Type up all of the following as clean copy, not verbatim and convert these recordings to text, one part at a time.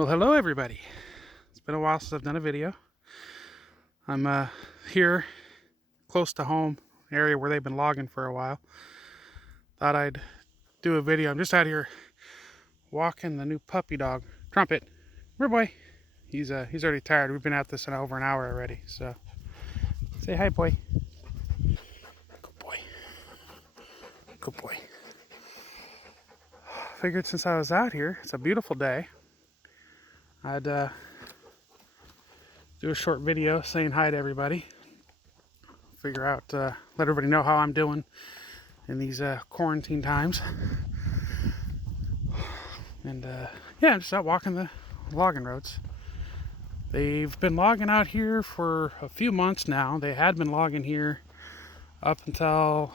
Well, hello everybody. It's been a while since I've done a video. I'm here close to home, area where they've been logging for a while. Thought I'd do a video. I'm just out here walking the new puppy dog, Trumpet. Here, boy. He's already tired. We've been at this in over an hour already. So say hi, boy. Good boy. Good boy. Figured since I was out here, it's a beautiful day, I'd do a short video saying hi to everybody. Figure out, let everybody know how I'm doing in these quarantine times. And yeah, I'm just out walking the logging roads. They've been logging out here for a few months now. They had been logging here up until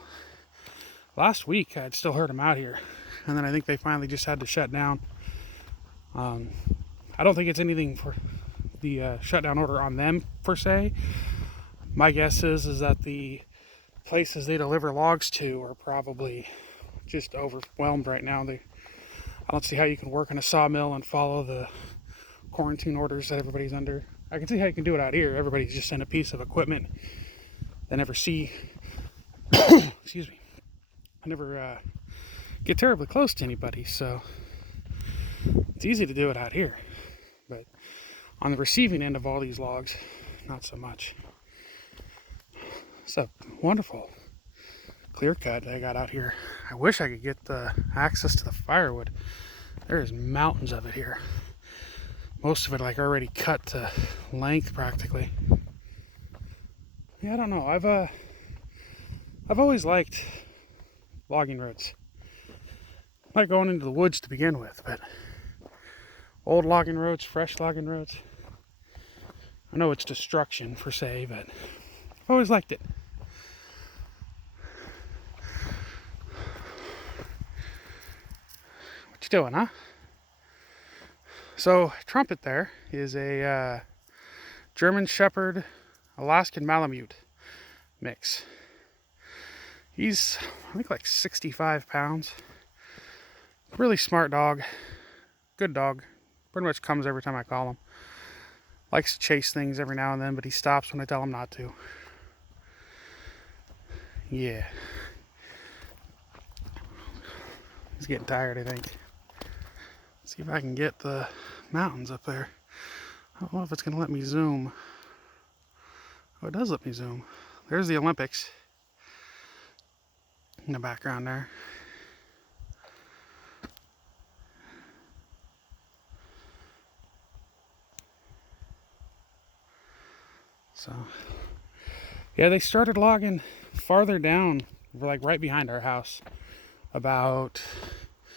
last week. I'd still heard them out here. And then I think they finally just had to shut down. I don't think it's anything for the shutdown order on them per se. My guess is that the places they deliver logs to are probably just overwhelmed right now. I don't see how you can work in a sawmill and follow the quarantine orders that everybody's under. I can see how you can do it out here. Everybody's just in a piece of equipment they never see. Excuse me. I never get terribly close to anybody, so it's easy to do it out here. But on the receiving end of all these logs, not so much. It's a wonderful clear cut I got out here. I wish I could get the access to the firewood. There's mountains of it here. Most of it like already cut to length practically. Yeah, I don't know. I've always liked logging roads. I like going into the woods to begin with, but old logging roads, fresh logging roads. I know it's destruction per se, but I've always liked it. What you doing, huh? So Trumpet there is a German Shepherd Alaskan Malamute mix. He's, I think, like 65 pounds. Really smart dog. Good dog. Pretty much comes every time I call him. Likes to chase things every now and then, but he stops when I tell him not to. Yeah. He's getting tired, I think. Let's see if I can get the mountains up there. I don't know if it's going to let me zoom. Oh, it does let me zoom. There's the Olympics in the background there. So, yeah, they started logging farther down, like right behind our house, about,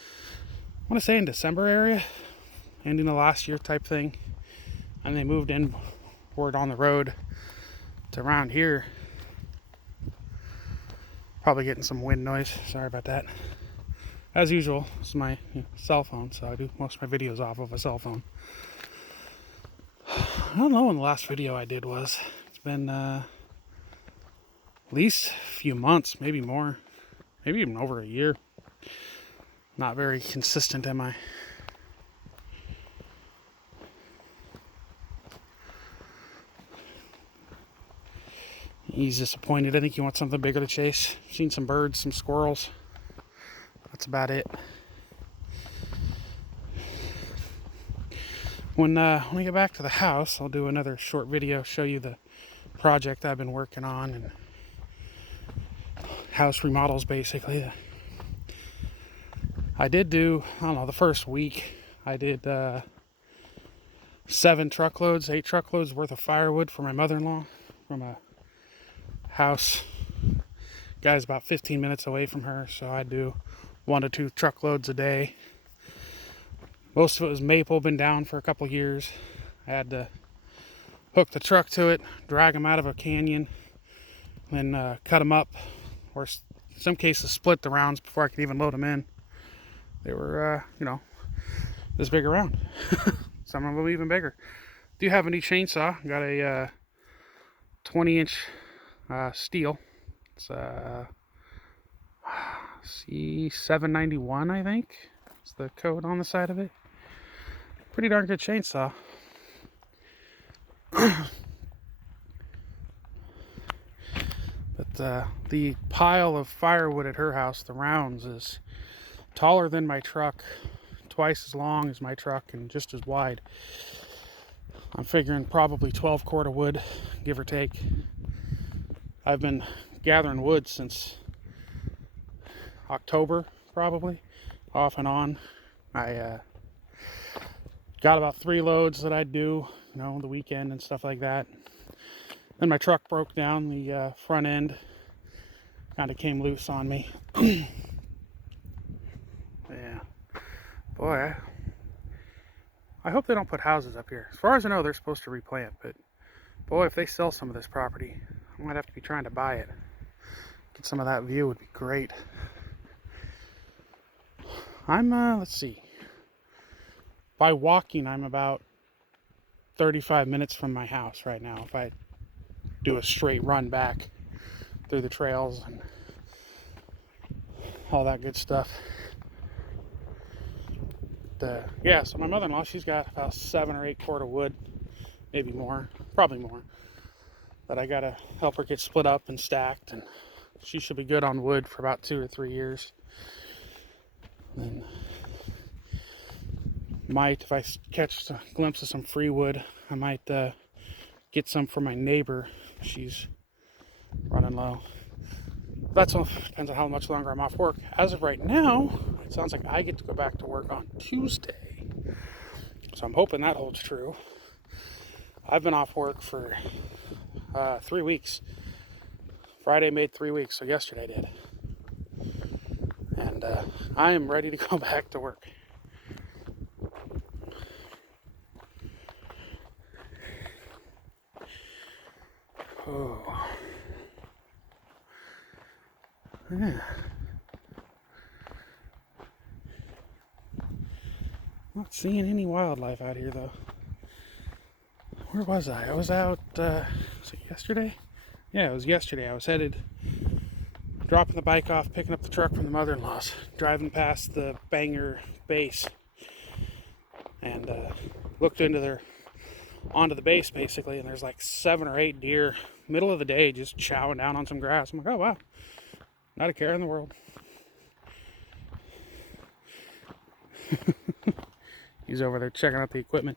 I want to say in December area, ending of last year type thing. And they moved inward on the road to around here. Probably getting some wind noise. Sorry about that. As usual, this is my cell phone, so I do most of my videos off of a cell phone. I don't know when the last video I did was. It's been at least a few months, maybe more. Maybe even over a year. Not very consistent, am I? He's disappointed. I think he wants something bigger to chase. Seen some birds, some squirrels. That's about it. When we get back to the house, I'll do another short video, show you the project I've been working on and house remodels, basically. I did do, I don't know, the first week I did 8 truckloads worth of firewood for my mother-in-law from a house. Guy's about 15 minutes away from her, so I do 1 to 2 truckloads a day. Most of it was maple, been down for a couple years. I had to hook the truck to it, drag them out of a canyon, then cut them up, or in some cases split the rounds before I could even load them in. They were, this big around. Some of them even bigger. Do have a new chainsaw. Got a 20-inch steel. It's C791, I think. It's the code on the side of it. pretty darn good chainsaw. But the pile of firewood at her house, the rounds, is taller than my truck, twice as long as my truck, and just as wide. I'm figuring probably 12 cord of wood, give or take. I've been gathering wood since October, probably, off and on. I got about 3 loads that I'd do, the weekend and stuff like that. Then my truck broke down, the front end kind of came loose on me. Yeah. Boy, I hope they don't put houses up here. As far as I know, they're supposed to replant, but boy, if they sell some of this property, I might have to be trying to buy it. Get some of that view would be great. I'm, let's see. By walking, I'm about 35 minutes from my house right now. If I do a straight run back through the trails and all that good stuff. Yeah, so my mother-in-law, she's got about 7 or 8 cord of wood, maybe more, probably more, that I gotta help her get split up and stacked, and she should be good on wood for about 2 or 3 years. Then might, if I catch a glimpse of some free wood, I might get some for my neighbor. She's running low. That's all, depends on how much longer I'm off work. As of right now, it sounds like I get to go back to work on Tuesday. So I'm hoping that holds true. I've been off work for 3 weeks. Friday made 3 weeks, so yesterday did. And I am ready to go back to work. Oh. Yeah. Not seeing any wildlife out here though. Where was I? I was out, was it yesterday? Yeah, it was yesterday. I was headed, dropping the bike off, picking up the truck from the mother-in-law's, driving past the Banger base, and looked onto the base basically, and there's like 7 or 8 deer, middle of the day, just chowing down on some grass. I'm like, oh wow, not a care in the world. He's over there checking out the equipment.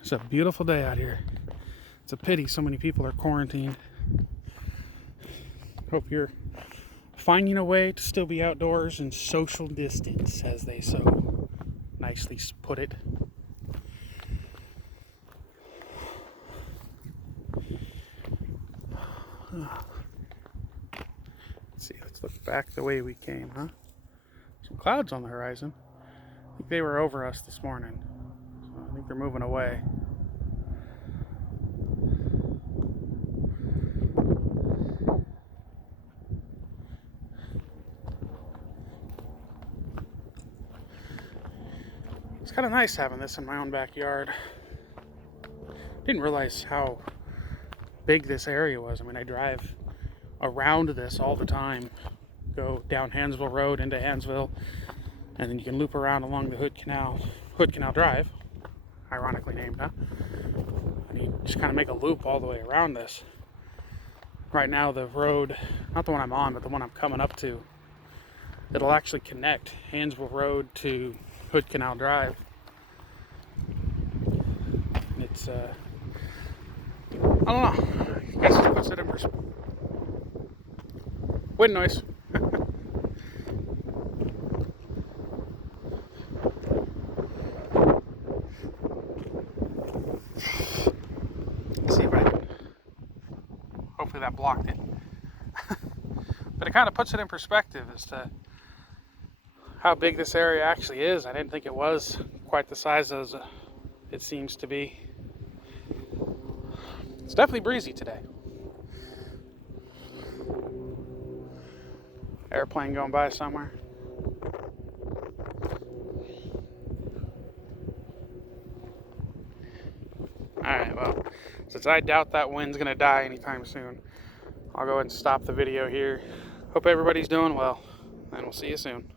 It's a beautiful day out here. It's a pity so many people are quarantined. Hope you're finding a way to still be outdoors and social distance, as they so nicely put it. Let's see, let's look back the way we came, huh? Some clouds on the horizon. I think they were over us this morning. So I think they're moving away. It's kind of nice having this in my own backyard. Didn't realize how big this area was. I mean, I drive around this all the time. Go down Hansville Road into Hansville, and then you can loop around along the Hood Canal Drive, ironically named, huh? And you just kind of make a loop all the way around this. Right now, the road, not the one I'm on, but the one I'm coming up to, it'll actually connect Hansville Road to Hood Canal Drive. And it's, I don't know, I guess it puts it in perspective. Wind noise. See if I can, hopefully that blocked it. But it kind of puts it in perspective as to how big this area actually is. I didn't think it was quite the size as it seems to be. It's definitely breezy today. Airplane going by somewhere. Alright, well, since I doubt that wind's going to die anytime soon, I'll go ahead and stop the video here. Hope everybody's doing well, and we'll see you soon.